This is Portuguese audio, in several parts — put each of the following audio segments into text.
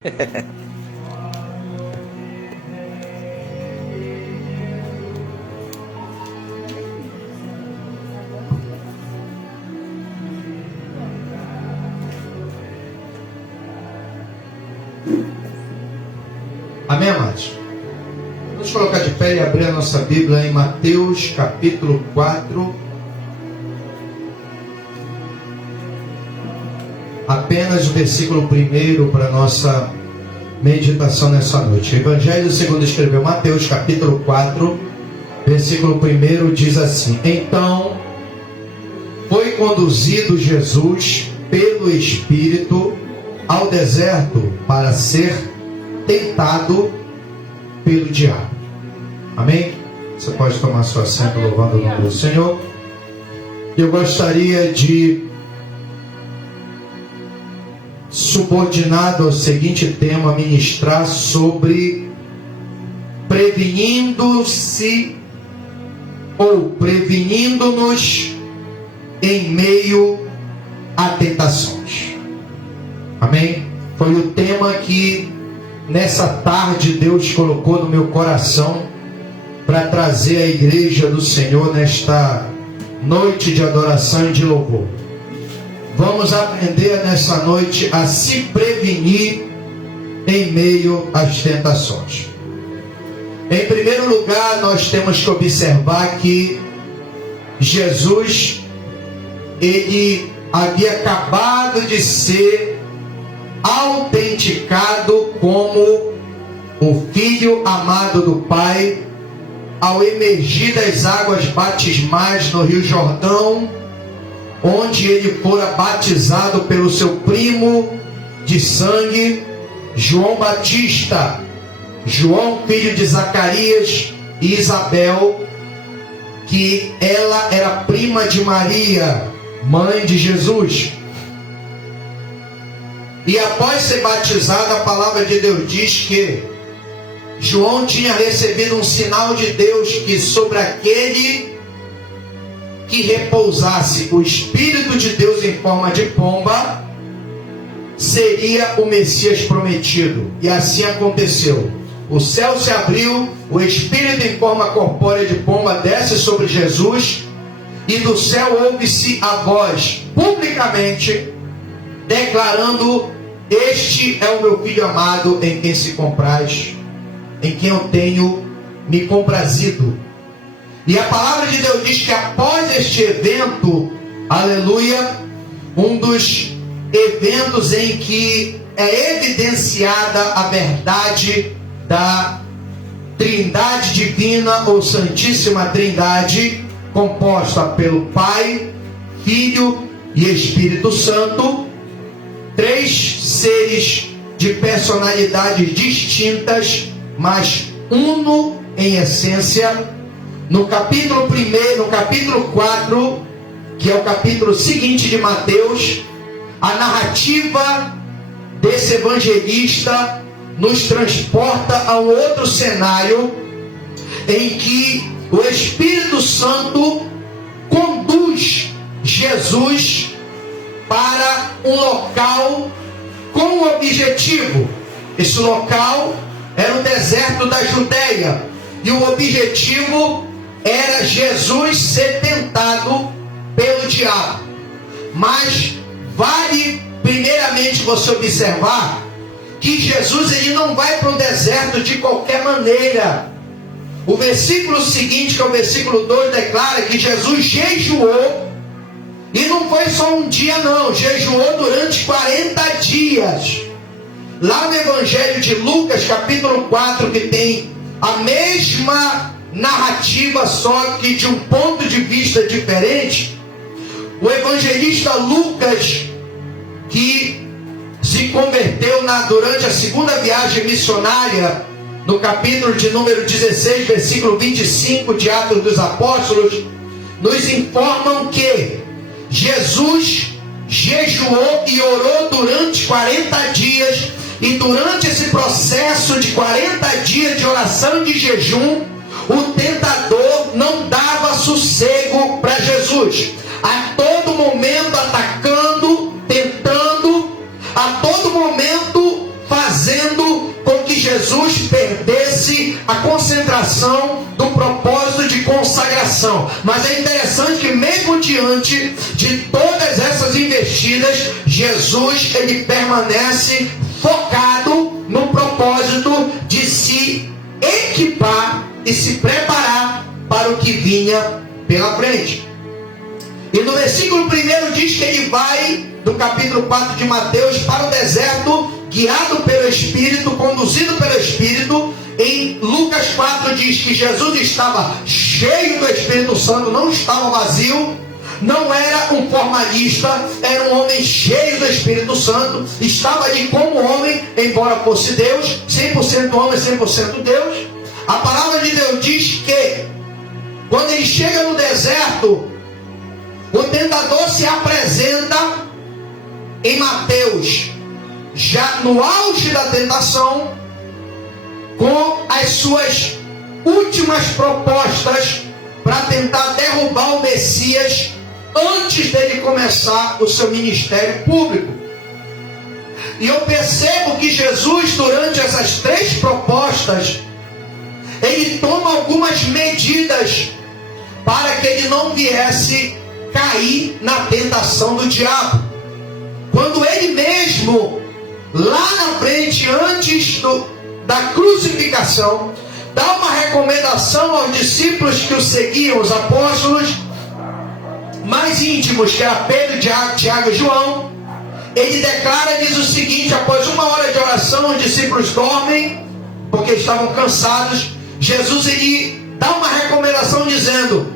Amém, amados? Vamos colocar de pé e abrir a nossa Bíblia em Mateus capítulo 4. Apenas o versículo 1 para a nossa meditação nessa noite. O Evangelho segundo escreveu Mateus capítulo 4, versículo 1 diz assim: Então foi conduzido Jesus pelo Espírito ao deserto para ser tentado pelo diabo. Amém? Você pode tomar seu assento louvando o nome do Senhor. Eu gostaria de, subordinado ao seguinte tema, ministrar sobre prevenindo-se ou prevenindo-nos em meio a tentações. Amém? Foi o tema que nessa tarde Deus colocou no meu coração para trazer à igreja do Senhor nesta noite de adoração e de louvor. Vamos aprender nessa noite a se prevenir em meio às tentações. Em primeiro lugar, nós temos que observar que Jesus, ele havia acabado de ser autenticado como o Filho amado do Pai, ao emergir das águas batismais no Rio Jordão, onde ele fora batizado pelo seu primo de sangue, João Batista. João, filho de Zacarias e Isabel, que ela era prima de Maria, mãe de Jesus. E após ser batizado, a palavra de Deus diz que João tinha recebido um sinal de Deus que sobre aquele que repousasse o Espírito de Deus em forma de pomba, seria o Messias prometido. E assim aconteceu. O céu se abriu, o Espírito em forma corpórea de pomba desce sobre Jesus, e do céu ouve-se a voz, publicamente, declarando: Este é o meu Filho amado, em quem se compraz, em quem eu tenho me comprazido. E a palavra de Deus diz que após este evento, aleluia, um dos eventos em que é evidenciada a verdade da Trindade Divina ou Santíssima Trindade, composta pelo Pai, Filho e Espírito Santo, três seres de personalidades distintas, mas uno em essência. No capítulo 1, no capítulo 4, que é o capítulo seguinte de Mateus, a narrativa desse evangelista nos transporta a um outro cenário em que o Espírito Santo conduz Jesus para um local com um objetivo. Esse local era o deserto da Judeia, e o objetivo era Jesus ser tentado pelo diabo. Mas vale primeiramente você observar que Jesus, ele não vai para o deserto de qualquer maneira. O versículo seguinte, que é o versículo 2, declara que Jesus jejuou, e não foi só um dia não, jejuou durante 40 dias. Lá no Evangelho de Lucas, capítulo 4, que tem a mesma narrativa, só que de um ponto de vista diferente, o evangelista Lucas, que se converteu durante a segunda viagem missionária, no capítulo de número 16, versículo 25 de Atos dos Apóstolos, nos informam que Jesus jejuou e orou durante 40 dias, e durante esse processo de 40 dias de oração e de jejum, o tentador não dava sossego para Jesus. A todo momento atacando, tentando, a todo momento fazendo fazendo com que Jesus perdesse a concentração do propósito de consagração. Mas é interessante que mesmo diante de todas essas investidas, Jesus ele permanece focado no propósito de se equipar e se preparar para o que vinha pela frente. E no versículo 1 diz que ele vai, do capítulo 4 de Mateus, para o deserto, guiado pelo Espírito, conduzido pelo Espírito. Em Lucas 4 diz que Jesus estava cheio do Espírito Santo, não estava vazio, não era um formalista, era um homem cheio do Espírito Santo, estava ali como homem, embora fosse Deus, 100% homem, 100% Deus. A palavra de Deus diz que quando ele chega no deserto, o tentador se apresenta em Mateus, já no auge da tentação, com as suas últimas propostas para tentar derrubar o Messias antes dele começar o seu ministério público. E eu percebo que Jesus, durante essas 3 propostas, ele toma algumas medidas para que ele não viesse cair na tentação do diabo. Quando ele mesmo, lá na frente, antes da crucificação, dá uma recomendação aos discípulos que o seguiam, os apóstolos mais íntimos, que era Pedro, Tiago e João. Ele declara, diz o seguinte: após 1 hora de oração, os discípulos dormem, porque estavam cansados. Jesus ele dá uma recomendação dizendo: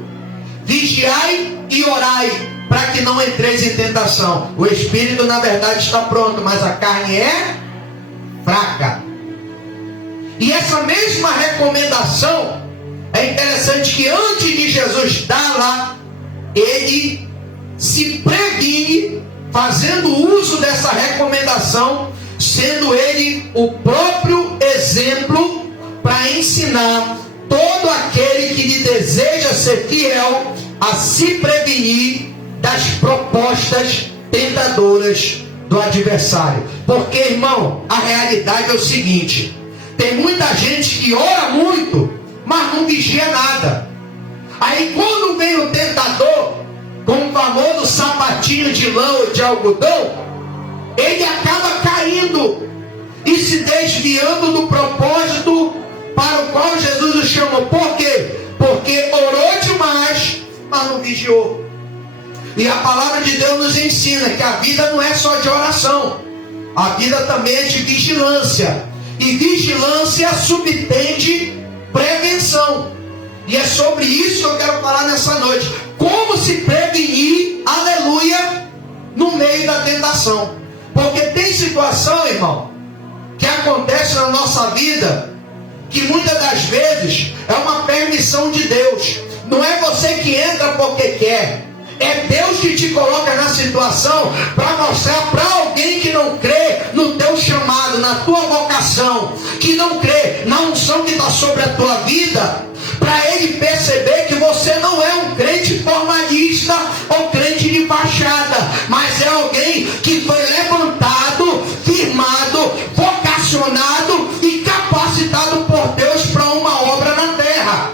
vigiai e orai, para que não entreis em tentação. O espírito na verdade está pronto, mas a carne é fraca. E essa mesma recomendação, é interessante que antes de Jesus dar lá, ele se previne fazendo uso dessa recomendação, sendo ele o próprio exemplo para ensinar todo aquele que lhe deseja ser fiel a se prevenir das propostas tentadoras do adversário. Porque, irmão, a realidade é o seguinte: tem muita gente que ora muito, mas não vigia nada. Aí quando vem o tentador, com o famoso sapatinho de lã ou de algodão, ele acaba caindo e se desviando do propósito para o qual Jesus o chamou. Por quê? Porque orou demais, mas não vigiou. E a palavra de Deus nos ensina que a vida não é só de oração, a vida também é de vigilância. E vigilância subtende prevenção. E é sobre isso que eu quero falar nessa noite. Como se prevenir, aleluia, no meio da tentação. Porque tem situação, irmão, que acontece na nossa vida, que muitas das vezes é uma permissão de Deus. Não é você que entra porque quer. É Deus que te coloca na situação para mostrar para alguém que não crê no teu chamado, na tua vocação, que não crê na unção que está sobre a tua vida, para ele perceber que você não é um crente formalista ou crente de fachada, mas é alguém que foi levantado, firmado, vocacionado e capacitado por Deus para uma obra na terra.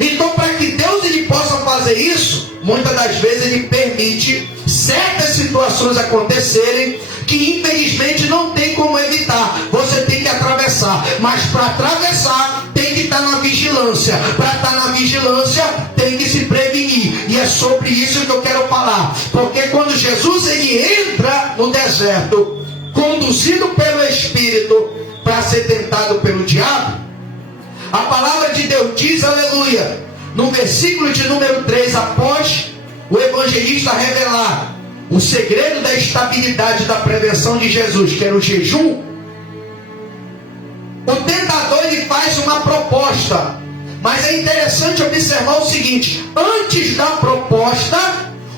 Então, para que Deus ele possa fazer isso, muitas das vezes ele permite certas situações acontecerem que infelizmente não tem como evitar. Você tem que atravessar, mas para atravessar tem que estar na vigilância. Para estar na vigilância tem que se prevenir. E é sobre isso que eu quero falar. Porque quando Jesus ele entra no deserto, conduzido pelo Espírito para ser tentado pelo diabo, a palavra de Deus diz, aleluia, no versículo de número 3, após o evangelista revelar o segredo da estabilidade da prevenção de Jesus, que era o jejum, o tentador ele faz uma proposta. Mas é interessante observar o seguinte: antes da proposta,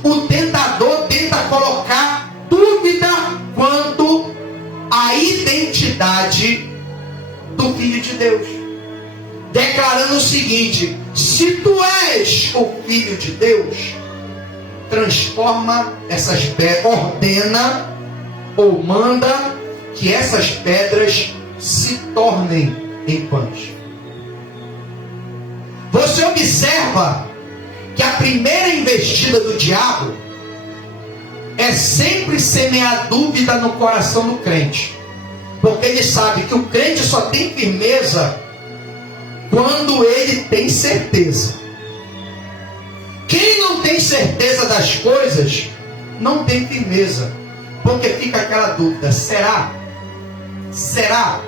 o tentador tenta colocar dúvida quanto à identidade do Filho de Deus, declarando o seguinte: se tu és o Filho de Deus, transforma essas pedras, ordena ou manda que essas pedras se tornem em pães. Você observa que a primeira investida do diabo é sempre semear dúvida no coração do crente. Porque ele sabe que o crente só tem firmeza quando ele tem certeza. Quem não tem certeza das coisas, não tem firmeza. Porque fica aquela dúvida, será? Será?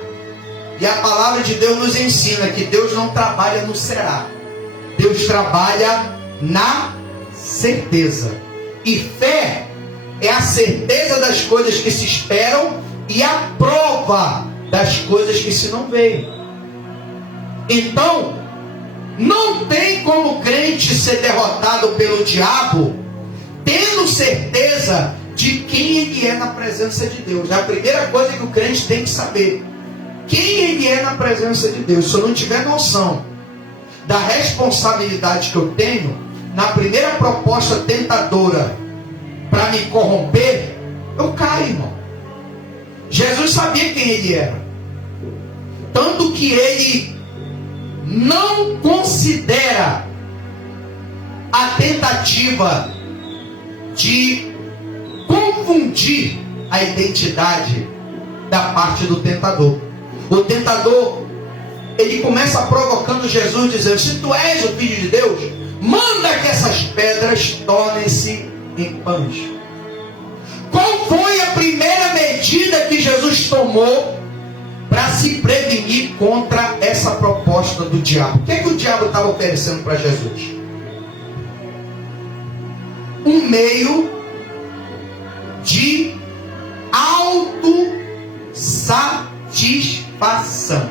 E a palavra de Deus nos ensina que Deus não trabalha no será. Deus trabalha na certeza. E fé é a certeza das coisas que se esperam e a prova das coisas que se não veem. Então, não tem como o crente ser derrotado pelo diabo, tendo certeza de quem ele é na presença de Deus. É a primeira coisa que o crente tem que saber. Quem ele é na presença de Deus. Se eu não tiver noção da responsabilidade que eu tenho, na primeira proposta tentadora para me corromper, eu caio, irmão. Jesus sabia quem ele era. Tanto que ele não considera a tentativa de confundir a identidade da parte do tentador. O tentador, ele começa provocando Jesus, dizendo: se tu és o Filho de Deus, manda que essas pedras tornem-se em pães. Qual foi a primeira medida que Jesus tomou para se prevenir contra essa proposta do diabo? O que é que o diabo estava oferecendo para Jesus? Um meio de autossatisfação.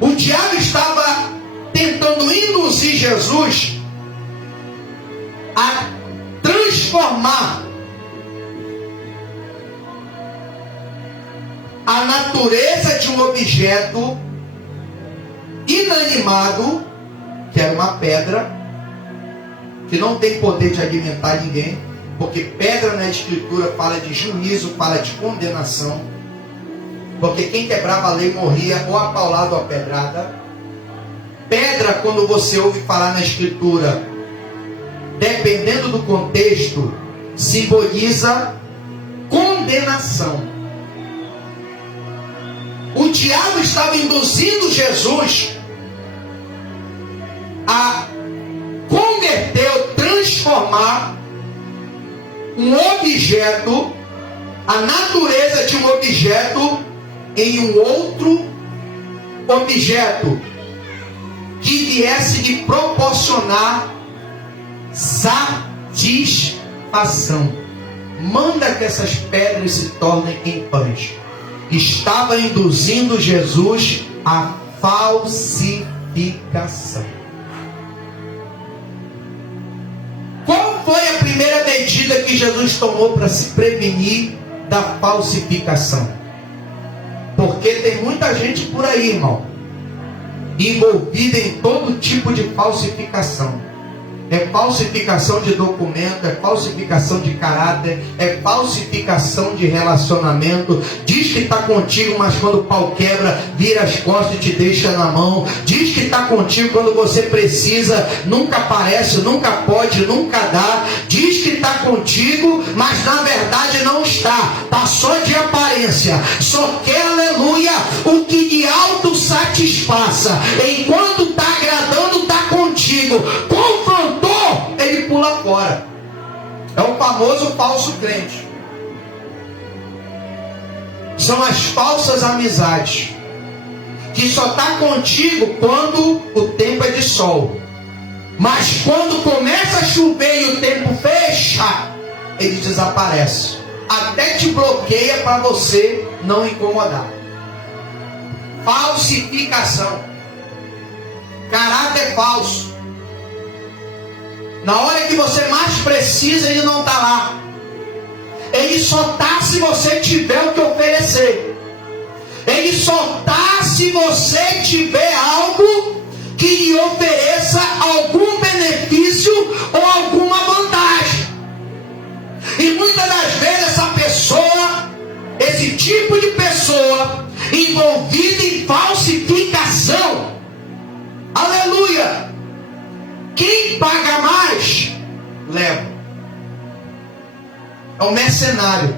O diabo estava tentando induzir Jesus a transformar a natureza de um objeto inanimado, que era uma pedra, que não tem poder de alimentar ninguém, porque pedra na Escritura fala de juízo, fala de condenação, porque quem quebrava a lei morria ou apaulado ou a pedrada. Pedra, quando você ouve falar na Escritura, dependendo do contexto, simboliza condenação. O diabo estava induzindo Jesus a converter ou transformar um objeto, a natureza de um objeto, em um outro objeto que viesse lhe proporcionar satisfação. Manda que essas pedras se tornem em pães. Estava induzindo Jesus à falsificação. Qual foi a primeira medida que Jesus tomou para se prevenir da falsificação? Porque tem muita gente por aí, irmão, envolvida em todo tipo de falsificação. É falsificação de documento, é falsificação de caráter, é falsificação de relacionamento. Diz que está contigo, mas quando o pau quebra, vira as costas e te deixa na mão. Diz que está contigo quando você precisa, nunca aparece, nunca pode, nunca dá. Diz que está contigo, mas na verdade não está. Está só de aparência. Só quer, aleluia, o que lhe autossatisfaça. Enquanto está agradando, está contigo. Confrontou, ele pula fora. É o famoso falso crente. São as falsas amizades, que só está contigo quando o tempo é de sol. Mas quando começa a chover e o tempo fecha, ele desaparece. Até te bloqueia para você não incomodar. Falsificação. Caráter falso. Na hora que você mais precisa, ele não está lá. Ele só está se você tiver o que oferecer. Ele só está se você tiver algo que lhe ofereça algum benefício ou alguma vantagem. E muitas das vezes essa pessoa esse tipo de pessoa envolvida em falsificação. Aleluia! Quem paga mais, leva. É o mercenário.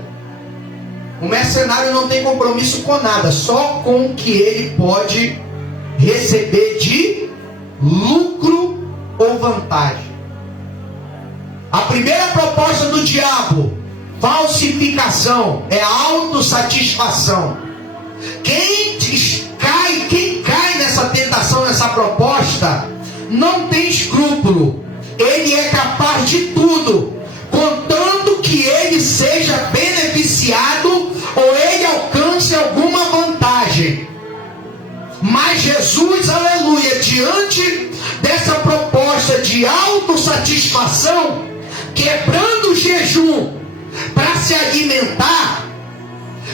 O mercenário não tem compromisso com nada, só com o que ele pode receber de lucro ou vantagem. A primeira proposta do diabo, falsificação, é autossatisfação. Quem cai nessa tentação, nessa proposta, não tem escrúpulo. Ele é capaz de tudo, contanto que ele seja beneficiado ou ele alcance alguma vantagem. Mas Jesus, aleluia, diante dessa proposta de autossatisfação, quebrando o jejum para se alimentar,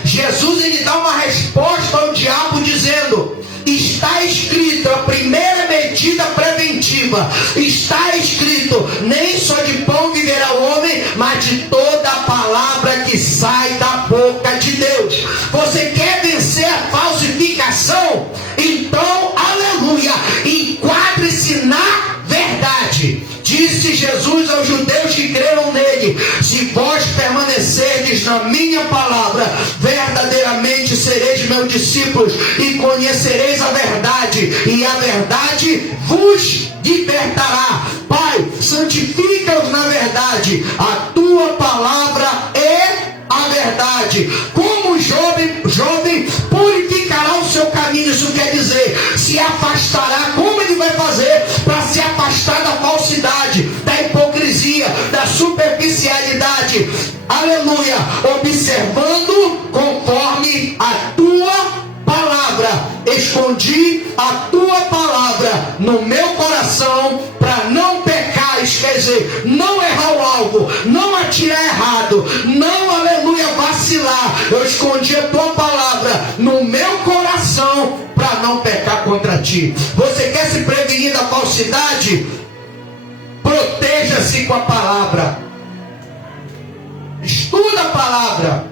Jesus ele dá uma resposta ao diabo dizendo: está escrito, a primeira medida preventiva, está escrito, nem só de pão viverá o homem, mas de toda a palavra que sai da boca de Deus. Você quer vencer a falsificação? Então, aleluia, enquadre-se na verdade. Disse Jesus aos judeus que creram nele: se vós permanecerdes na minha palavra, verdadeiramente sereis meus discípulos e conhecereis a verdade, e a verdade vos libertará. Pai, santifica-os na verdade, a tua palavra é a verdade. Como o jovem purificará o seu caminho, isso quer dizer, se afastará. Como ele vai fazer para se afastar da falsidade, da hipocrisia, da superficialidade? Aleluia, observando conforme a tua palavra. Escondi a tua palavra no meu coração para não pecar, quer dizer, não errar o alvo, não atirar errado, não, aleluia, vacilar. Eu escondi a tua palavra no meu coração para não pecar contra ti. Você quer se prevenir da falsidade? Proteja-se com a palavra. Estuda a palavra.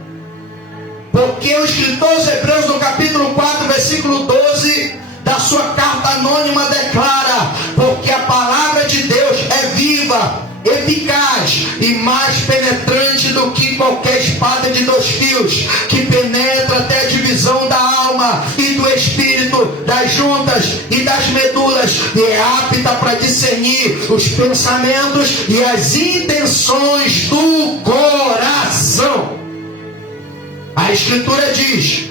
Porque o escritor aos Hebreus, no capítulo 4, versículo 12, da sua carta anônima, declara: porque a palavra de Deus é viva, eficaz e mais penetrante do que qualquer espada de 2 fios, que penetra até a divisão da alma e do espírito, das juntas e das medulas, e é apta para discernir os pensamentos e as intenções do coração. A Escritura diz: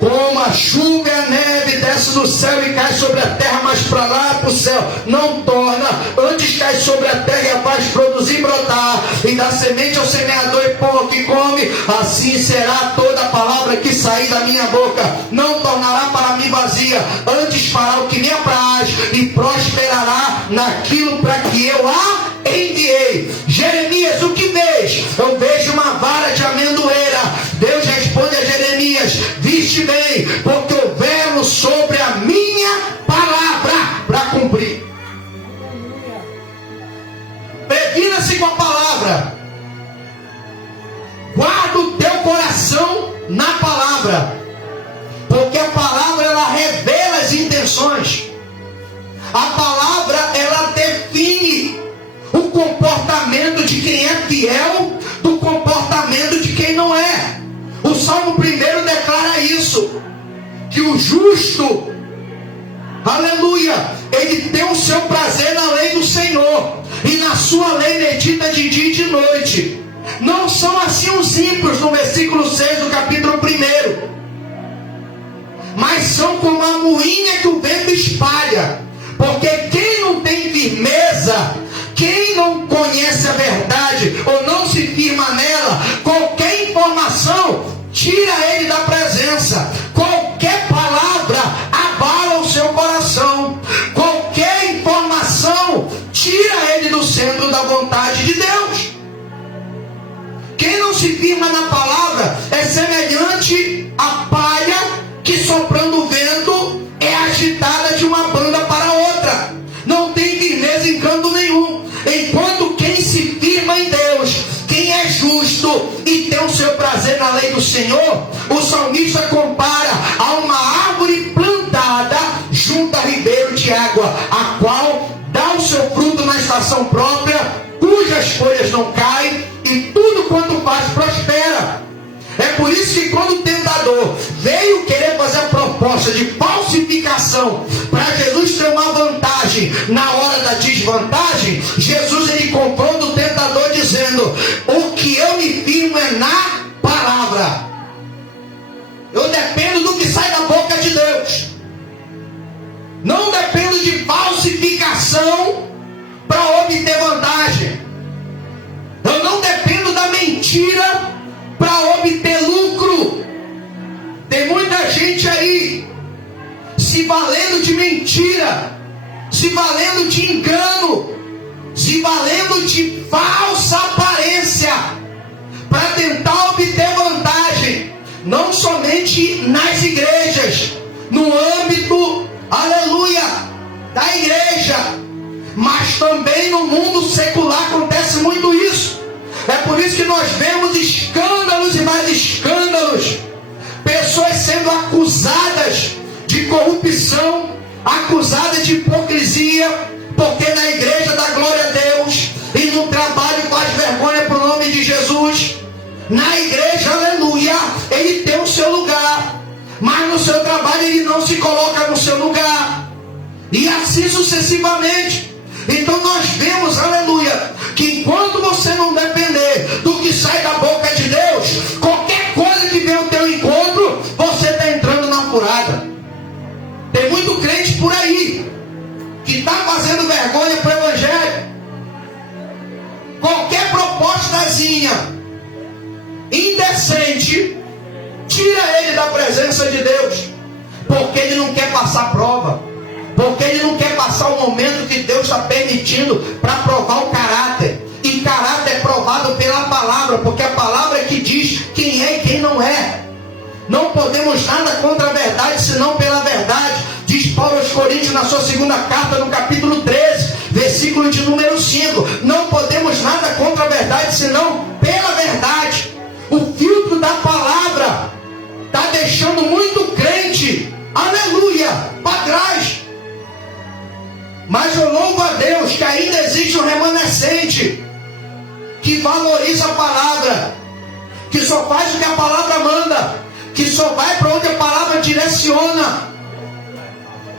como a chuva e a neve desce do céu e cai sobre a terra, mas para lá, para o céu, não torna, antes cai sobre a terra e faz produzir e brotar, e dá semente ao semeador e pão ao que come, assim será toda a palavra que sair da minha boca. Não tornará para mim vazia, antes fará o que me apraz, e prosperará naquilo para que eu a enviei. Jeremias, o que vês? Eu vejo uma vara de amendoeira. Deus responde a Jeremias: viste bem, porque eu velo sobre a minha palavra para cumprir. Previna-se com a palavra. Guarda o teu coração na palavra, porque a palavra ela revela as intenções. A palavra ela define o comportamento de quem é fiel do comportamento de quem não é. O Salmo 1 declara isso, que o justo, aleluia, ele tem o seu prazer na lei do Senhor, e na sua lei medita de dia e de noite. Não são assim os ímpios, no versículo 6 do capítulo 1, mas são como a moinha que o vento espalha. Porque quem não tem firmeza, quem não conhece a verdade ou não se firma nela, qualquer informação tira ele da presença. Qualquer palavra abala o seu coração. Qualquer informação tira ele do centro da vontade de Deus. Quem não se firma na palavra é semelhante à palha que, soprando o vento, é agitada de uma banda para outra. Não tem firmeza em canto nenhum. Enquanto quem se firma em Deus, quem é justo e tem o seu prazer na lei do Senhor, o salmista compara a uma árvore plantada junto a ribeiro de água, a qual dá o seu fruto na estação própria, cujas folhas não caem, e tudo quanto faz prospera. É por isso que quando o tentador veio querer fazer a proposta de falsificação para Jesus ter uma vantagem na hora da desvantagem, Jesus ele confronta o tentador dizendo: o que eu me firmo é na palavra. Eu dependo do que sai da boca de Deus. Não dependo de falsificação para obter vantagem. Eu não dependo da mentira para obter lucro. Tem muita gente aí se valendo de mentira, se valendo de engano, se valendo de falsa aparência para tentar obter vantagem, não somente nas igrejas, no âmbito, aleluia, da igreja, mas também no mundo secular acontece muito isso. É por isso que nós vemos escândalos e mais escândalos, pessoas sendo acusadas de corrupção, acusadas de hipocrisia, porque na igreja dá glória a Deus e no trabalho faz vergonha para o nome de Jesus. Na igreja, aleluia, ele tem o seu lugar, mas no seu trabalho ele não se coloca no seu lugar, e assim sucessivamente. Então nós vemos, aleluia, que enquanto você não depender do que sai da boca de Deus, qualquer coisa que vem ao teu encontro, você está entrando na furada. Tem muito crente por aí que está fazendo vergonha para o evangelho. Qualquer propostazinha indecente tira ele da presença de Deus, porque ele não quer passar prova, porque ele não quer passar o momento que Deus está permitindo para provar o caráter. E caráter é provado pela palavra, porque a palavra é que diz quem é e quem não é. Não podemos nada contra a verdade, senão pela verdade. Diz Paulo aos Coríntios na sua segunda carta, no capítulo 13, versículo de número 5. Não podemos nada contra a verdade, senão pela verdade. O filtro da palavra está deixando muito crente, aleluia, para trás. Mas eu louvo a Deus que ainda existe um remanescente que valoriza a palavra, que só faz o que a palavra manda, que só vai para onde a palavra direciona,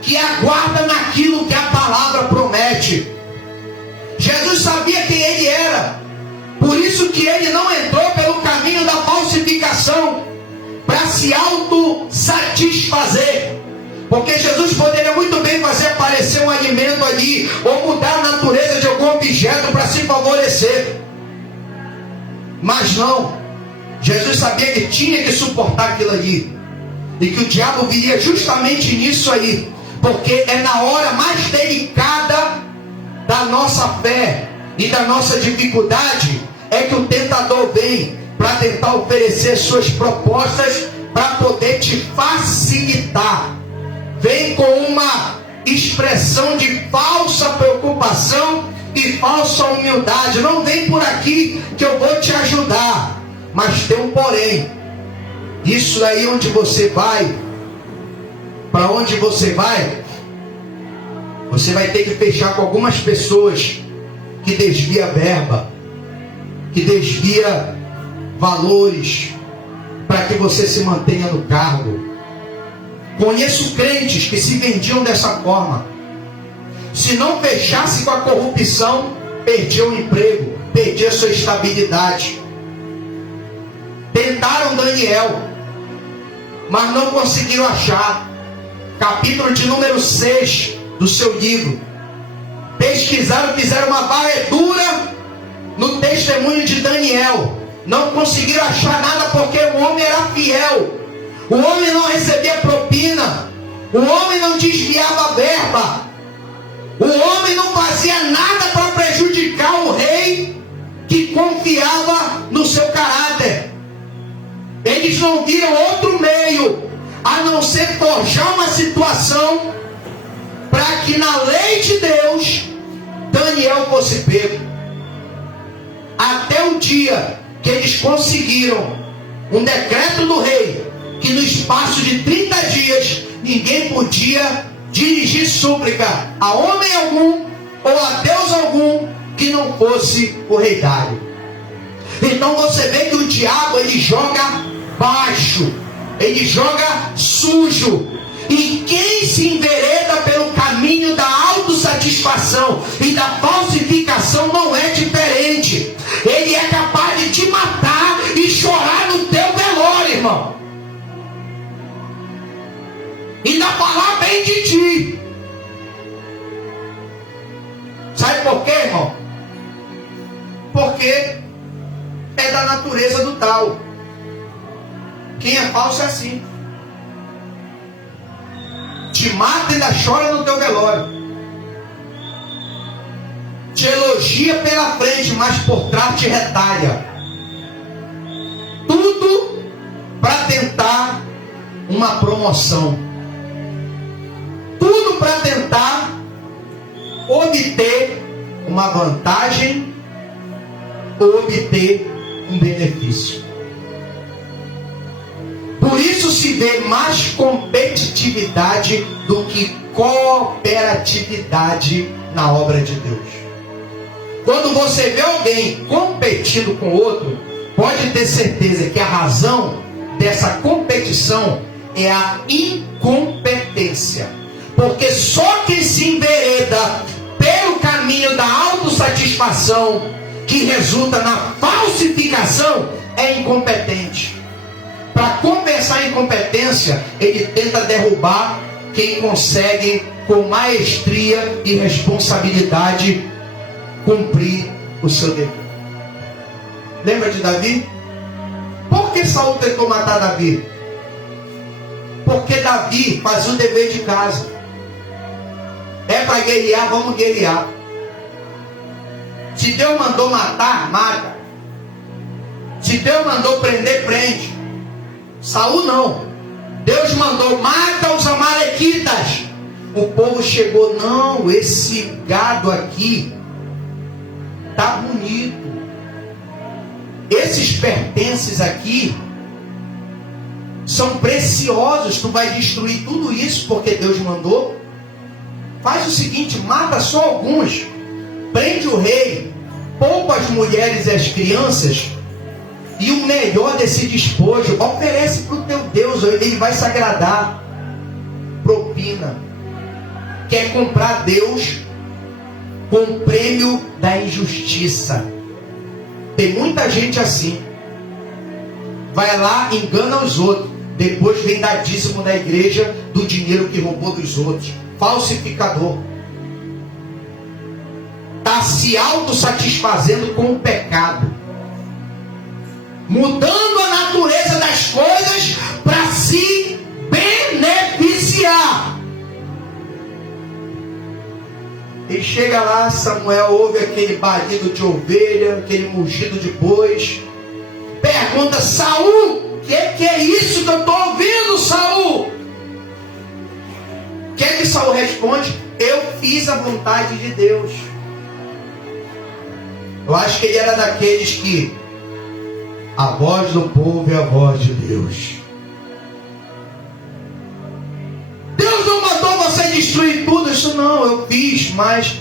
que aguarda naquilo que a palavra promete. Jesus sabia quem ele era, por isso que ele não entrou pelo caminho da falsificação para se autossatisfazer. Porque Jesus poderia muito bem fazer aparecer um alimento ali, ou mudar a natureza de algum objeto para se favorecer. Mas não. Jesus sabia que tinha que suportar aquilo ali. E que o diabo viria justamente nisso aí. Porque é na hora mais delicada da nossa fé e da nossa dificuldade, é que o tentador vem para tentar oferecer suas propostas para poder te facilitar. Vem com uma expressão de falsa preocupação e falsa humildade. Não vem por aqui que eu vou te ajudar. Mas tem um porém. Isso aí onde você vai, para onde você vai ter que fechar com algumas pessoas que desvia verba, que desvia valores, para que você se mantenha no cargo. Conheço crentes que se vendiam dessa forma. Se não fechasse com a corrupção, perdia o emprego, perdia sua estabilidade. Tentaram Daniel, mas não conseguiram achar. Capítulo de número 6 do seu livro. Pesquisaram, fizeram uma varredura no testemunho de Daniel. Não conseguiram achar nada porque o homem era fiel. O homem não recebia propina. O homem não desviava verba. O homem não fazia nada para prejudicar o rei que confiava no seu caráter. Eles não viram outro meio a não ser forjar uma situação para que na lei de Deus Daniel fosse pego. Até o dia que eles conseguiram um decreto do rei que no espaço de 30 dias ninguém podia dirigir súplica a homem algum ou a Deus algum que não fosse o rei Dário. Então você vê que o diabo, ele joga baixo, ele joga sujo. E quem se envereda pelo caminho da autossatisfação e da falsificação não é diferente. Ele é capaz de te matar e chorar no teu velório, irmão. E ainda falar bem de ti. Sabe por quê, irmão? Porque é da natureza do tal. Quem é falso é assim. Te mata e ainda chora no teu velório. Te elogia pela frente, mas por trás te retalha. Tudo para tentar uma promoção. Tudo para tentar obter uma vantagem ou obter um benefício. Por isso se vê mais competitividade do que cooperatividade na obra de Deus. Quando você vê alguém competindo com outro, pode ter certeza que a razão dessa competição é a incompetência. Porque só quem se envereda pelo caminho da autossatisfação, que resulta na falsificação, é incompetente. Para compensar a incompetência, ele tenta derrubar quem consegue, com maestria e responsabilidade, cumprir o seu dever. Lembra de Davi? Por que Saul tentou matar Davi? Porque Davi fazia o dever de casa. É para guerrear, vamos guerrear. Se Deus mandou matar, mata. Se Deus mandou prender, prende. Saul não. Deus mandou, mata os amalequitas. O povo chegou, não, esse gado aqui tá bonito. Esses pertences aqui são preciosos. Tu vai destruir tudo isso porque Deus mandou? Faz o seguinte, mata só alguns, prende o rei, poupa as mulheres e as crianças, e o melhor desse despojo oferece para o teu Deus, ele vai se agradar. Propina. Quer comprar Deus com o prêmio da injustiça. Tem muita gente assim. Vai lá, engana os outros, depois vem dar dízimo na igreja do dinheiro que roubou dos outros. Falsificador. Está se autossatisfazendo com o pecado, mudando a natureza das coisas para se beneficiar. E chega lá, Samuel ouve aquele balido de ovelha, aquele mugido de bois, pergunta, Saul, que é isso que eu estou ouvindo, Saul? O que Saul responde? Eu fiz a vontade de Deus. Eu acho que ele era daqueles que a voz do povo é a voz de Deus. Deus não mandou você destruir tudo. Isso não, eu fiz, mas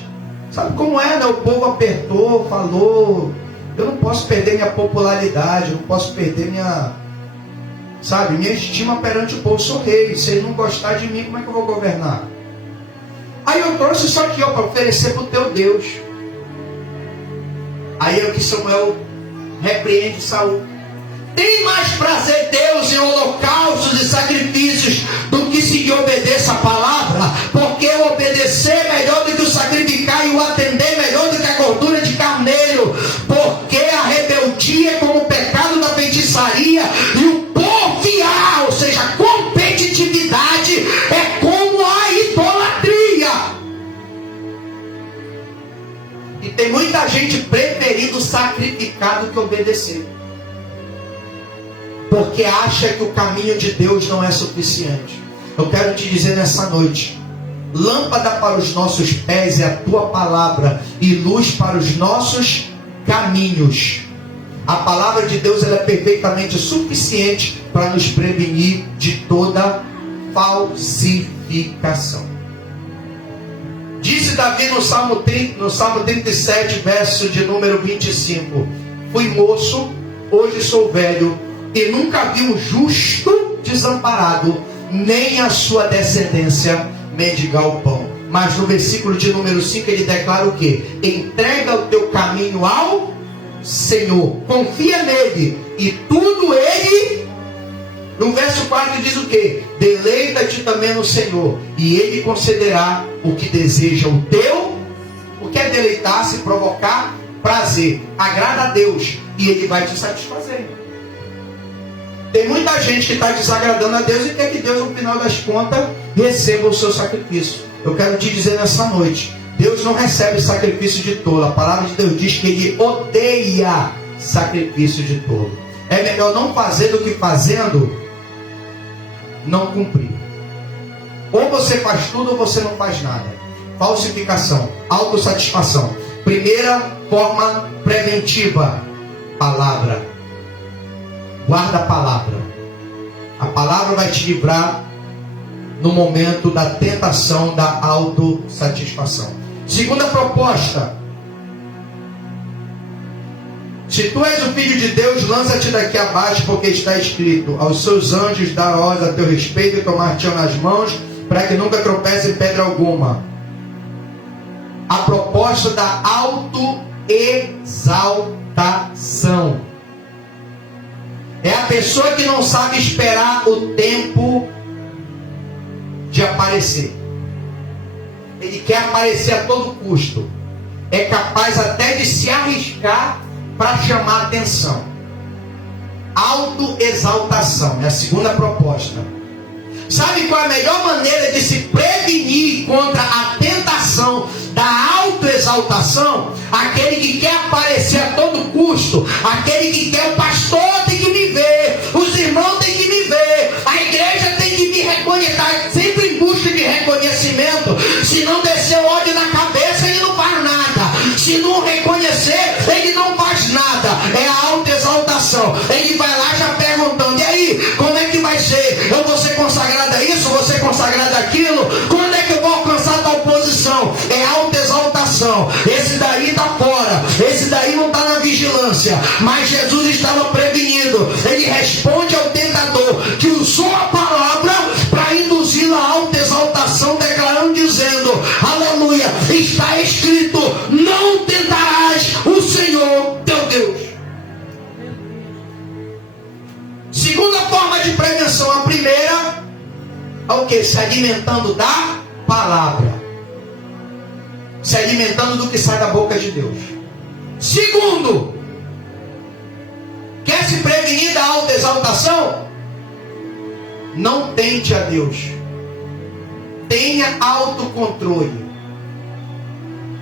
sabe como é, né? O povo apertou, falou. Eu não posso perder minha popularidade, eu não posso perder minha estima perante o povo. Sou rei, se ele não gostar de mim, como é que eu vou governar? Aí eu trouxe isso aqui, para oferecer para o teu Deus. Aí é o que Samuel repreende Saul. Tem mais prazer Deus em holocaustos e sacrifícios do que se lhe obedeça a palavra? Porque o obedecer é melhor do que o sacrificar, e o atender melhor do que a gordura de carneiro. Porque a rebeldia é como o pecado da feitiçaria, e o porfiar, ou seja, a competitividade, é como a idolatria. E tem muita gente preferindo sacrificar do que obedecer, porque acha que o caminho de Deus não é suficiente. Eu quero te dizer nessa noite, lâmpada para os nossos pés é a tua palavra, e luz para os nossos caminhos. A palavra de Deus ela é perfeitamente suficiente para nos prevenir de toda falsificação. Disse Davi no Salmo 37, verso de número 25: fui moço, hoje sou velho, e nunca vi um justo desamparado, nem a sua descendência mendigar o pão. Mas no versículo de número 5 ele declara o quê? Entrega o teu caminho ao Senhor, confia nele, e tudo ele... No verso 4 diz o quê? Deleita-te também no Senhor, e ele concederá o que deseja o teu. O que é deleitar-se? Provocar prazer. Agrada a Deus, e ele vai te satisfazer. Tem muita gente que está desagradando a Deus e quer que Deus, no final das contas, receba o seu sacrifício. Eu quero te dizer nessa noite, Deus não recebe sacrifício de tolo. A palavra de Deus diz que ele odeia sacrifício de tolo. É melhor não fazer do que fazendo não cumprir. Ou você faz tudo ou você não faz nada. Falsificação, autossatisfação. Primeira forma preventiva: palavra. Guarda a palavra. A palavra vai te livrar no momento da tentação da autossatisfação. Segunda proposta: se tu és o filho de Deus, lança-te daqui abaixo, porque está escrito: aos seus anjos dar ordem a teu respeito e tomar-te nas mãos, para que nunca tropece em pedra alguma. A proposta da autoexaltação. É a pessoa que não sabe esperar o tempo de aparecer. Ele quer aparecer a todo custo. É capaz até de se arriscar para chamar atenção. Autoexaltação é a segunda proposta. Sabe qual é a melhor maneira de se prevenir contra a tentação da autoexaltação? Aquele que quer aparecer a todo custo, aquele que quer: o pastor tem que me ver, os irmãos têm que me ver, a igreja tem que me reconhecer, sempre em busca de reconhecimento. Se não descer o ódio na cabeça, ele não faz nada. Se não reconhecer, ele não faz nada. É a autoexaltação. Ele vai lá já perguntando: e aí, como é que vai ser? Eu vou ser consagrado a isso? Vou ser consagrado àquilo? Quando é que eu vou alcançar tal posição? É autoexaltação. Esse daí está fora. Esse daí não está na vigilância. Mas Jesus estava prevenido. Ele responde ao tentador que usou a palavra para induzi-lo à autoexaltação, declarando, dizendo: aleluia, está escrito: não tentarás o Senhor teu Deus. Segunda forma de prevenção. A primeira é o que? Se alimentando da palavra. Se alimentando do que sai da boca de Deus. Segundo, quer se prevenir da autoexaltação? Não tente a Deus. Tenha autocontrole.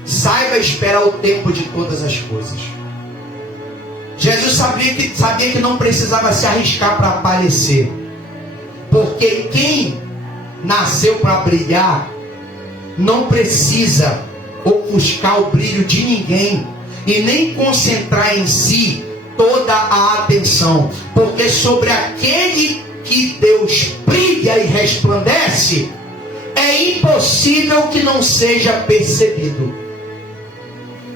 Saiba esperar o tempo de todas as coisas. Jesus sabia que não precisava se arriscar para aparecer. Porque quem nasceu para brilhar não precisa ofuscar o brilho de ninguém e nem concentrar em si toda a atenção. Porque sobre aquele que Deus brilha e resplandece, é impossível que não seja percebido.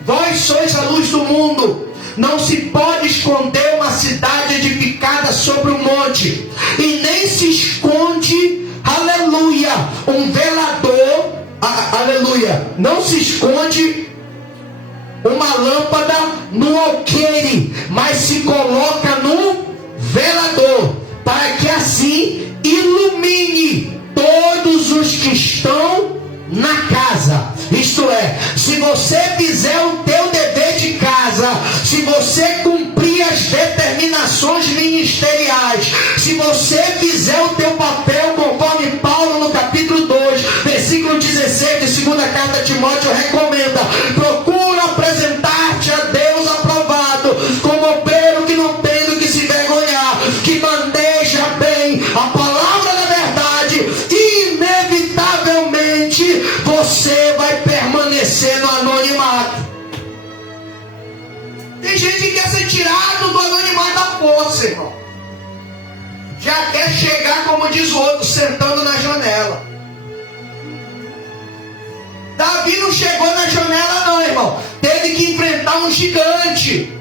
Vós sois a luz do mundo. Não se pode esconder uma cidade edificada sobre um monte, e nem se esconde, aleluia, um velador, aleluia, não se esconde uma lâmpada no alqueire, mas se coloca no velador, para que assim ilumine todos os que estão na casa. Isto é, se você fizer o teu dever de casa, se você cumprir as determinações ministeriais, se você fizer o teu papel conforme Paulo no capítulo 2, versículo 16 de segunda carta a Timóteo recomenda: procura apresentar-te a Deus aprovado, como obreiro que não tem do que se vergonhar, que maneja bem a palavra da já quer chegar, como diz o outro, sentando na janela. Davi não chegou na janela não, irmão. Teve que enfrentar um gigante.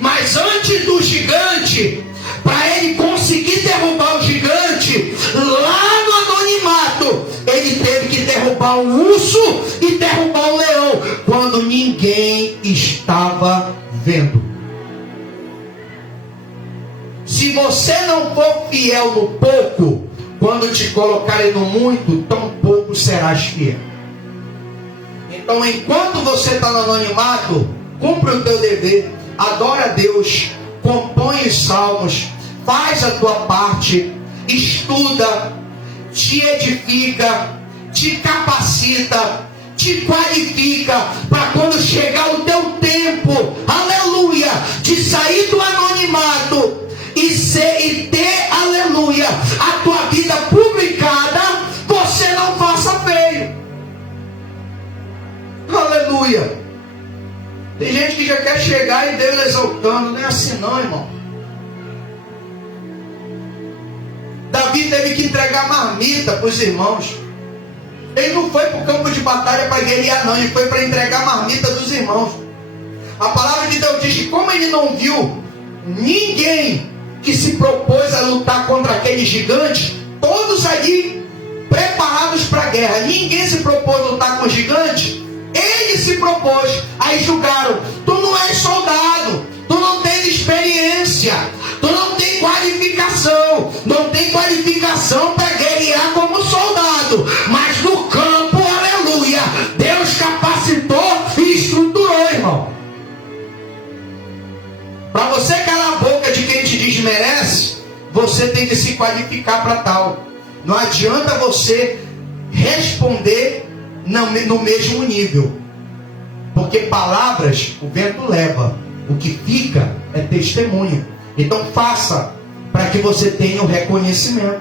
Mas antes do gigante, para ele conseguir derrubar o gigante, lá no anonimato, ele teve que derrubar um urso e derrubar um leão, quando ninguém estava vendo. Se você não for fiel no pouco, quando te colocarem no muito, tão pouco serás fiel. Então, enquanto você está no anonimato, cumpre o teu dever, adora a Deus, compõe os salmos, faz a tua parte, estuda, te edifica, te capacita, te qualifica, para quando chegar o teu tempo, aleluia, de sair do anonimato e ter, aleluia, a tua vida publicada, você não faça feio. Aleluia. Tem gente que já quer chegar e Deus exaltando. Não é assim não, irmão. Davi teve que entregar marmita para os irmãos. Ele não foi para o campo de batalha para guerrear não. Ele foi para entregar marmita dos irmãos. A palavra de Deus diz que como ele não viu ninguém que se propôs a lutar contra aquele gigante, todos ali preparados para a guerra, ninguém se propôs a lutar com o gigante. Ele se propôs. Aí julgaram: tu não és soldado, tu não tens experiência, tu não tem qualificação, não tem qualificação para guerrear como soldado, mas no campo, aleluia, Deus capacitou e estruturou, irmão. Para você calar a boca de quem te desmerece, você tem que se qualificar para tal. Não adianta você responder no mesmo nível, porque palavras o vento leva, o que fica é testemunho. Então faça para que você tenha o reconhecimento.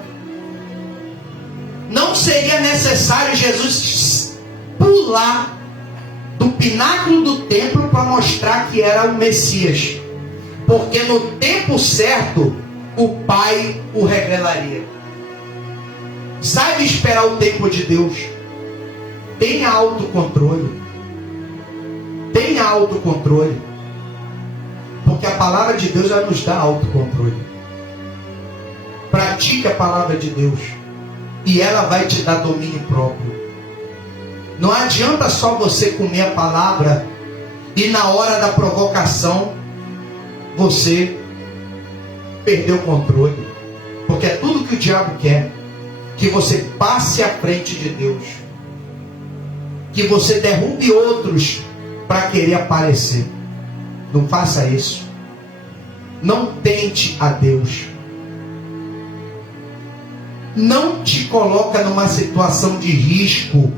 Não seria necessário Jesus pular do pináculo do templo para mostrar que era o Messias, porque no tempo certo o Pai o revelaria. Saiba esperar o tempo de Deus. Tenha autocontrole. Tenha autocontrole. Porque a palavra de Deus vai nos dar autocontrole. Pratique a palavra de Deus e ela vai te dar domínio próprio. Não adianta só você comer a palavra e na hora da provocação você perder o controle. Porque é tudo que o diabo quer, que você passe à frente de Deus, que você derrube outros para querer aparecer. Não faça isso. Não tente a Deus. Não te coloca numa situação de risco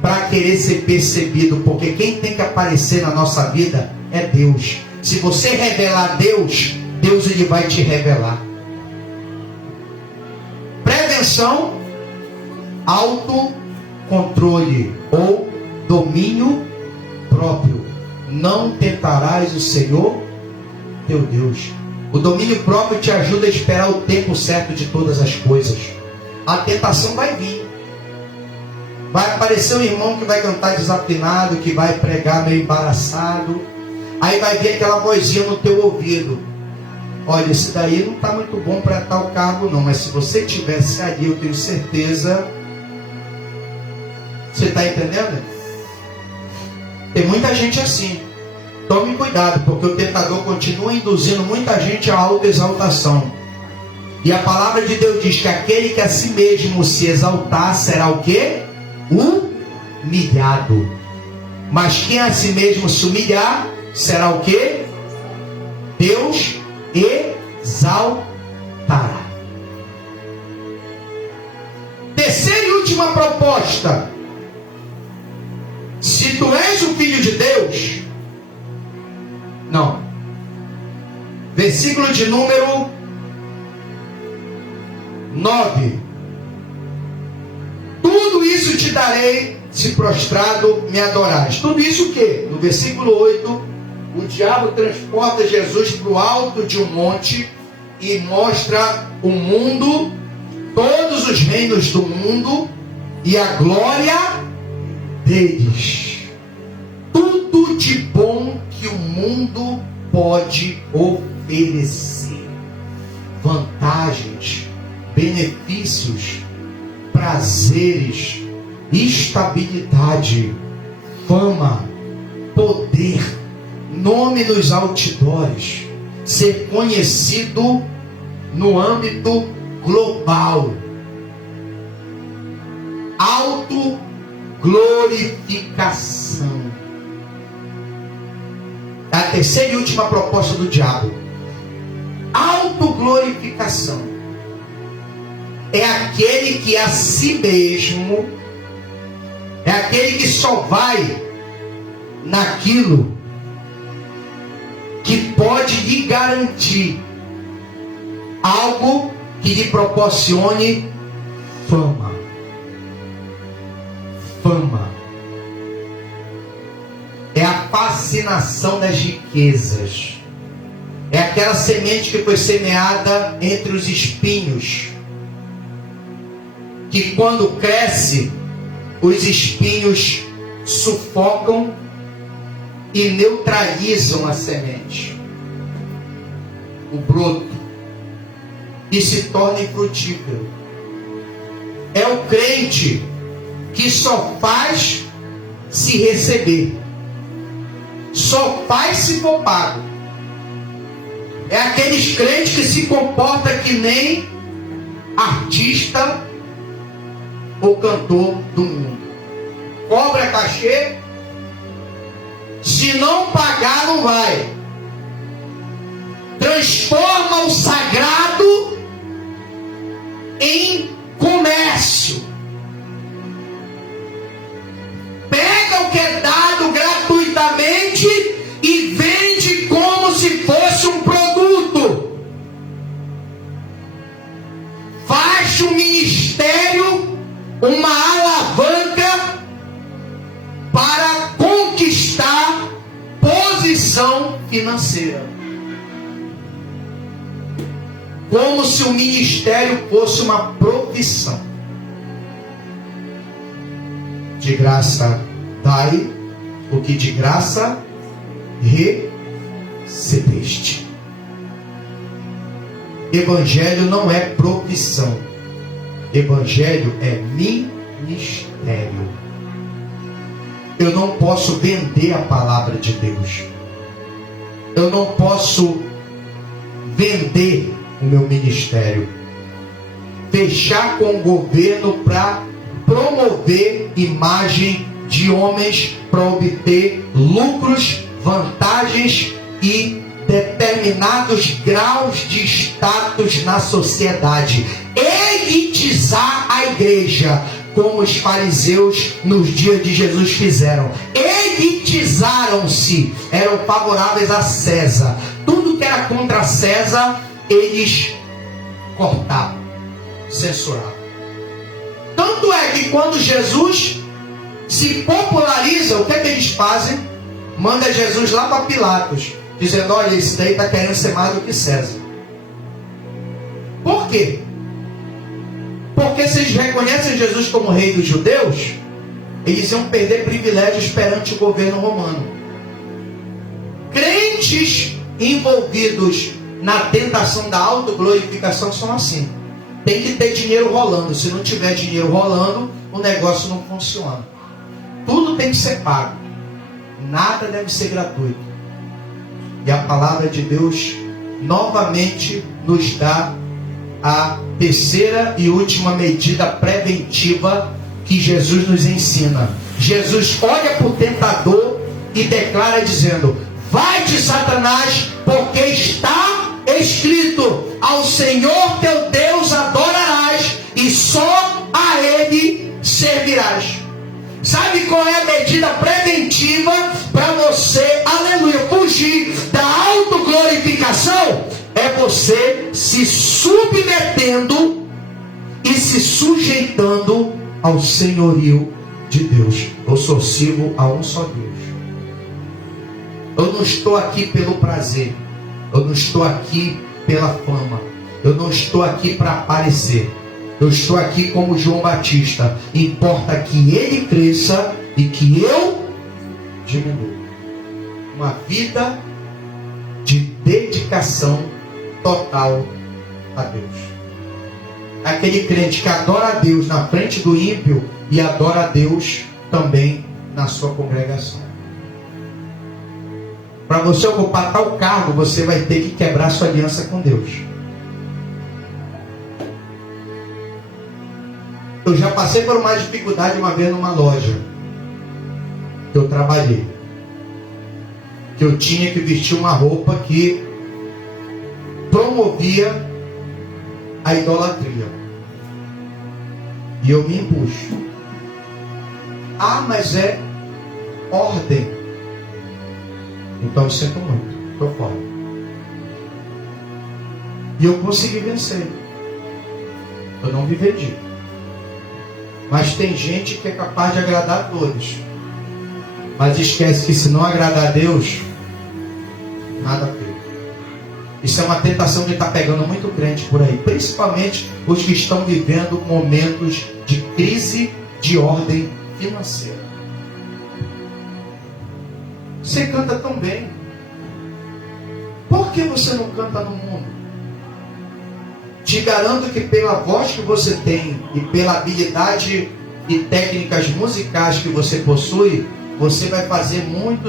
para querer ser percebido, porque quem tem que aparecer na nossa vida é Deus. Se você revelar Deus, Deus ele vai te revelar. Prevenção, autocontrole ou domínio próprio. Não tentarás o Senhor teu Deus. O domínio próprio te ajuda a esperar o tempo certo de todas as coisas. A tentação vai vir. Vai aparecer um irmão que vai cantar desafinado, que vai pregar meio embaraçado. Aí vai vir aquela vozinha no teu ouvido: olha, esse daí não está muito bom para tal cargo não, mas se você tivesse ali, eu tenho certeza. Você está entendendo? Tem muita gente assim. Tome cuidado, porque o tentador continua induzindo muita gente à autoexaltação. E a palavra de Deus diz que aquele que a si mesmo se exaltar será o quê? Humilhado. Mas quem a si mesmo se humilhar será o quê? Deus exaltará. Terceira e última proposta: se tu és o filho de Deus, não. Versículo de número 9. Tudo isso te darei, se prostrado me adorares. Tudo isso o quê? No versículo 8, o diabo transporta Jesus para o alto de um monte e mostra o mundo, todos os reinos do mundo e a glória deles. Tudo de bom que o mundo pode oferecer. Vantagens, benefícios, prazeres, estabilidade, fama, poder, nome nos outdoors, ser conhecido no âmbito global, autoglorificação. A terceira e última proposta do diabo: autoglorificação. É aquele que a si mesmo, é aquele que só vai naquilo que pode lhe garantir algo que lhe proporcione fama. Fama é a fascinação das riquezas. É aquela semente que foi semeada entre os espinhos, que quando cresce, os espinhos sufocam e neutralizam a semente, o broto, e se torna infrutífero. É o crente que só faz se receber, só faz se for pago. É aqueles crentes que se comportam que nem artista ou cantor do mundo. Cobra cachê, se não pagar não vai. Transforma o sagrado em comércio. Pega o que é dado gratuitamente e vende como se fosse um produto. Faz um ministério uma alavanca para conquistar posição financeira. Como se o ministério fosse uma profissão. De graça dai o que de graça recebeste. Evangelho não é profissão. Evangelho é ministério. Eu não posso vender a palavra de Deus. Eu não posso vender o meu ministério. Fechar com o governo para promover imagem de homens, para obter lucros, vantagens e determinados graus de status na sociedade. Elitizar a igreja, como os fariseus nos dias de Jesus fizeram. Elitizaram-se, eram favoráveis a César. Tudo que era contra César, eles cortavam, censuravam. Tanto é que quando Jesus se populariza, o que é que eles fazem? Manda Jesus lá para Pilatos, dizendo: olha, esse daí está querendo ser mais do que César. Por quê? Porque se eles reconhecem Jesus como rei dos judeus, eles iam perder privilégios perante o governo romano. Crentes envolvidos na tentação da autoglorificação são assim. Tem que ter dinheiro rolando. Se não tiver dinheiro rolando, o negócio não funciona. Tudo tem que ser pago. Nada deve ser gratuito. E a palavra de Deus novamente nos dá a terceira e última medida preventiva que Jesus nos ensina. Jesus olha para o tentador e declara dizendo: vai-te, Satanás, porque está escrito: ao Senhor teu Deus adorarás e só a Ele servirás. Sabe qual é a medida preventiva para você, aleluia, fugir da autoglorificação? É você se submetendo e se sujeitando ao senhorio de Deus. Eu só sirvo a um só Deus. Eu não estou aqui pelo prazer. Eu não estou aqui pela fama. Eu não estou aqui para aparecer. Eu estou aqui como João Batista. Importa que ele cresça e que eu diminua. Uma vida de dedicação total a Deus. Aquele crente que adora a Deus na frente do ímpio e adora a Deus também na sua congregação. Para você ocupar tal cargo, você vai ter que quebrar sua aliança com Deus. Eu já passei por uma dificuldade uma vez numa loja que eu trabalhei. Que eu tinha que vestir uma roupa que promovia a idolatria. E eu me impus. Ah, mas é ordem. Então eu sinto muito. Estou fora. E eu consegui vencer. Eu não me vendi. Mas tem gente que é capaz de agradar a todos. Mas esquece que se não agradar a Deus, nada feito. Isso é uma tentação que está pegando muito crente por aí. Principalmente os que estão vivendo momentos de crise de ordem financeira. Você canta tão bem. Por que você não canta no mundo? Te garanto que pela voz que você tem e pela habilidade e técnicas musicais que você possui, você vai fazer muito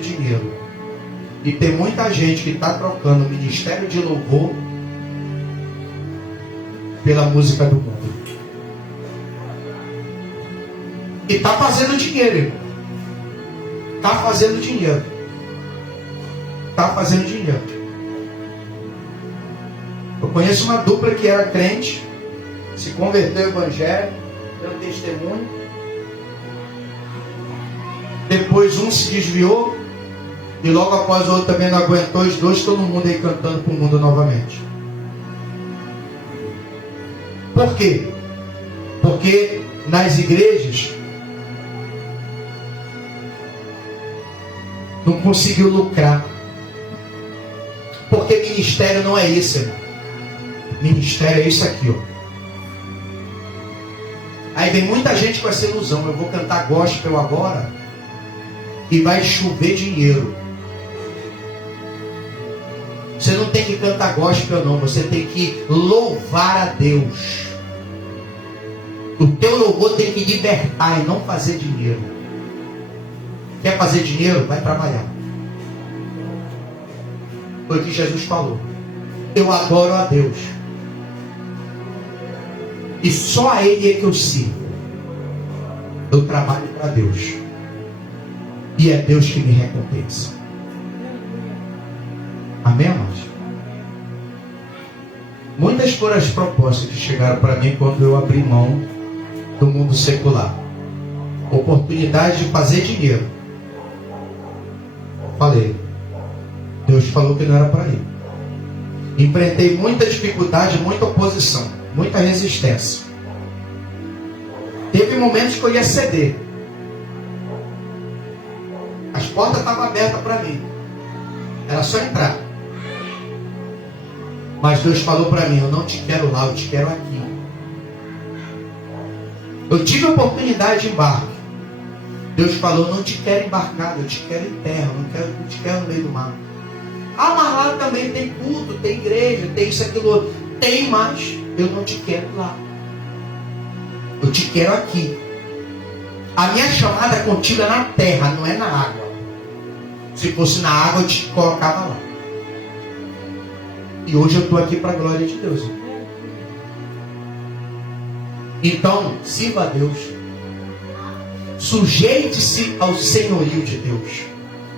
dinheiro. E tem muita gente que está trocando o ministério de louvor pela música do mundo. E está fazendo dinheiro, irmão. Está fazendo dinheiro. Está fazendo dinheiro. Eu conheço uma dupla que era crente, se converteu ao evangelho, deu testemunho. Depois um se desviou e logo após o outro também não aguentou. Os dois, todo mundo aí cantando para o mundo novamente. Por quê? Porque nas igrejas não conseguiu lucrar. Porque ministério não é isso, irmão. Ministério é isso aqui, ó. Aí vem muita gente com essa ilusão. Eu vou cantar gospel agora e vai chover dinheiro. Você não tem que cantar gospel não. Você tem que louvar a Deus. O teu louvor tem que libertar e não fazer dinheiro. Quer fazer dinheiro? Vai trabalhar. Foi o que Jesus falou. Eu adoro a Deus. E só a Ele é que eu sirvo. Eu trabalho para Deus. E é Deus que me recompensa. Amém, amados? Muitas foram as propostas que chegaram para mim quando eu abri mão do mundo secular. Oportunidade de fazer dinheiro. Falei. Deus falou que não era para ir. Enfrentei muita dificuldade, muita oposição, muita resistência. Teve momentos que eu ia ceder. As portas estavam abertas para mim. Era só entrar. Mas Deus falou para mim, eu não te quero lá, eu te quero aqui. Eu tive a oportunidade de embarque. Deus falou, não te quero embarcado, eu te quero em terra, não te quero no meio do mar. Ah, mas lá também tem culto, tem igreja, tem isso, aquilo outro. Tem, mas eu não te quero lá. Eu te quero aqui. A minha chamada contigo é na terra, não é na água. Se fosse na água, eu te colocava lá. E hoje eu estou aqui para a glória de Deus. Então, sirva a Deus. Sujeite-se ao senhorio de Deus.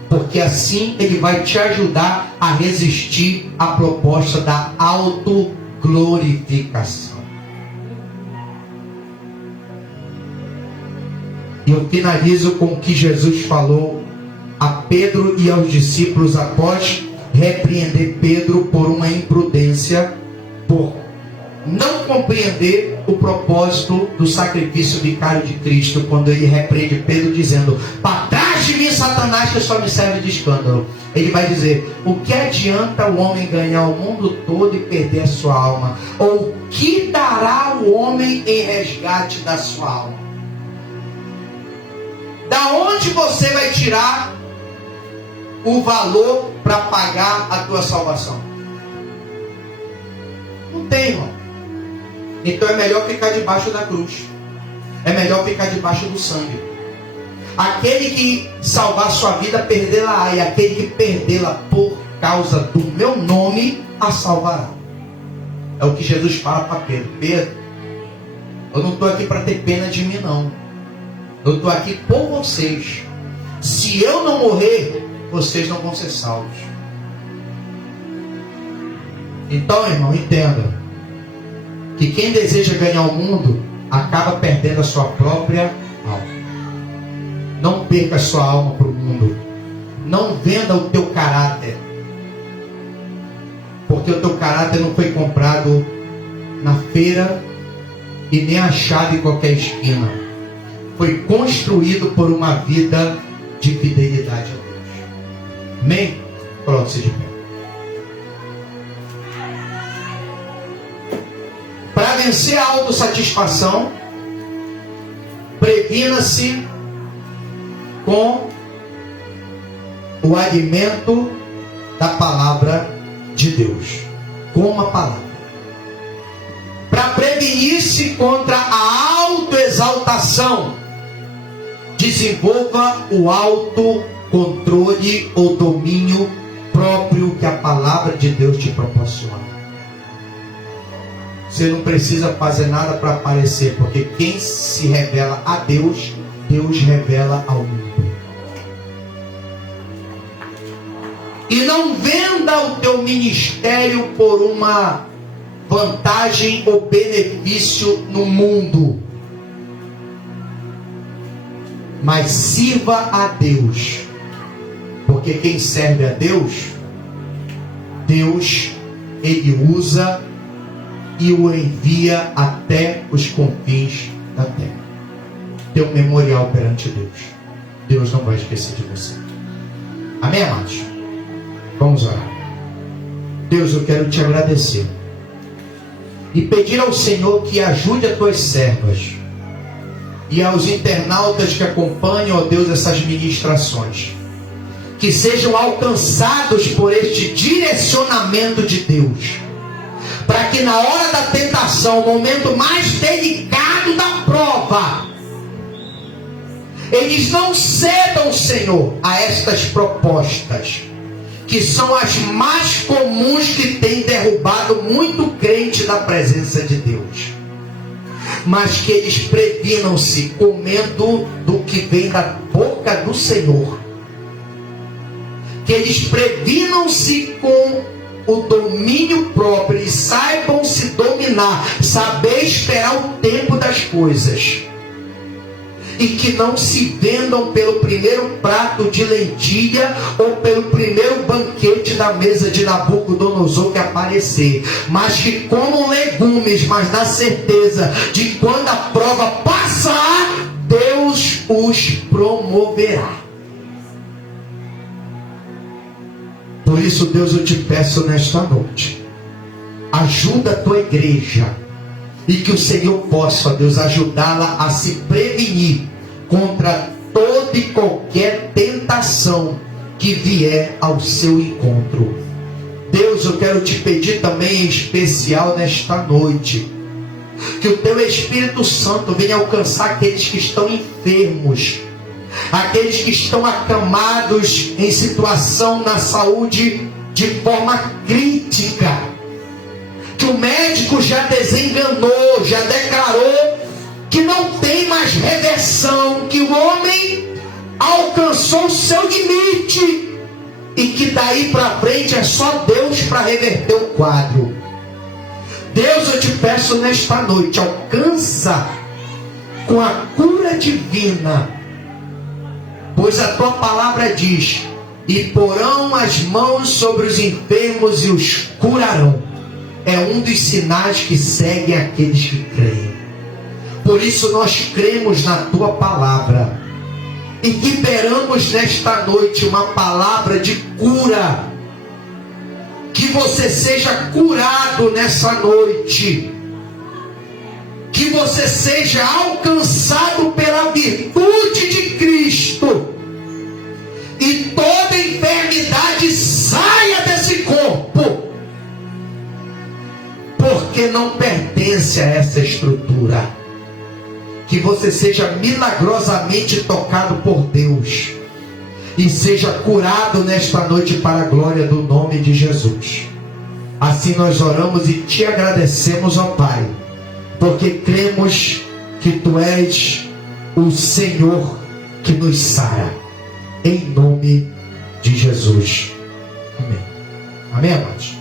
Porque assim Ele vai te ajudar a resistir à proposta da autoglorificação. E eu finalizo com o que Jesus falou a Pedro e aos discípulos após repreender Pedro por uma imprudência, por não compreender o propósito do sacrifício vicário de Cristo, quando ele repreende Pedro dizendo: para trás de mim, Satanás, que só me serve de escândalo. Ele vai dizer: o que adianta o homem ganhar o mundo todo e perder a sua alma? Ou o que dará o homem em resgate da sua alma? Da onde você vai tirar o valor para pagar a tua salvação? Não tem, irmão. Então é melhor ficar debaixo da cruz. É melhor ficar debaixo do sangue. Aquele que salvar sua vida, perdê-la-á. E aquele que perdê-la por causa do meu nome, a salvará. É o que Jesus fala para Pedro. Pedro, eu não estou aqui para ter pena de mim, não. Eu estou aqui por vocês. Se eu não morrer, vocês não vão ser salvos. Então, irmão, entenda que quem deseja ganhar o mundo acaba perdendo a sua própria alma. Não perca a sua alma para o mundo. Não venda o teu caráter, porque o teu caráter não foi comprado na feira e nem achado em qualquer esquina. Foi construído por uma vida de fidelidade a Deus. Amém? Coloque-se de pé. Para vencer a autossatisfação, previna-se com o alimento da palavra de Deus. Com a palavra. Para prevenir-se contra a autoexaltação, desenvolva o autocontrole ou domínio próprio que a palavra de Deus te proporciona. Você não precisa fazer nada para aparecer, porque quem se revela a Deus, Deus revela ao mundo. E não venda o teu ministério por uma vantagem ou benefício no mundo, mas sirva a Deus, porque quem serve a Deus, Deus, Ele usa e o envia até os confins da terra. Tem um memorial perante Deus. Deus não vai esquecer de você. Amém, amados? Vamos orar. Deus, eu quero te agradecer e pedir ao Senhor que ajude as tuas servas e aos internautas que acompanham, ó Deus, essas ministrações, que sejam alcançados por este direcionamento de Deus, para que na hora da tentação, o momento mais delicado da prova, eles não cedam, Senhor, a estas propostas, que são as mais comuns que têm derrubado muito crente da presença de Deus. Mas que eles previnam-se comendo do que vem da boca do Senhor. Que eles previnam-se com o domínio próprio e saibam se dominar, saber esperar o tempo das coisas. E que não se vendam pelo primeiro prato de lentilha ou pelo primeiro banquete da mesa de Nabucodonosor que aparecer, mas que comam legumes, mas na certeza de que quando a prova passar, Deus os promoverá. Por isso, Deus, eu te peço nesta noite, ajuda a tua igreja, e que o Senhor possa, Deus, ajudá-la a se prevenir contra toda e qualquer tentação que vier ao seu encontro. Deus, eu quero te pedir também em especial nesta noite, que o teu Espírito Santo venha alcançar aqueles que estão enfermos, aqueles que estão acamados em situação na saúde de forma crítica, que o médico já desenganou, já declarou que não tem mais reversão, que o homem alcançou o seu limite e que daí para frente é só Deus para reverter o quadro. Deus, eu te peço nesta noite, alcança com a cura divina, pois a tua palavra diz: e porão as mãos sobre os enfermos e os curarão. É um dos sinais que seguem aqueles que creem. Por isso nós cremos na tua palavra E liberamos nesta noite uma palavra de cura. Que você seja curado nessa noite. Que você seja alcançado pela virtude de Cristo. E toda enfermidade saia desse corpo. Porque não pertence a essa estrutura. Que você seja milagrosamente tocado por Deus. E seja curado nesta noite para a glória do nome de Jesus. Assim nós oramos e te agradecemos, ó Pai. Porque cremos que Tu és o Senhor que nos sara. Em nome de Jesus. Amém. Amém, amados?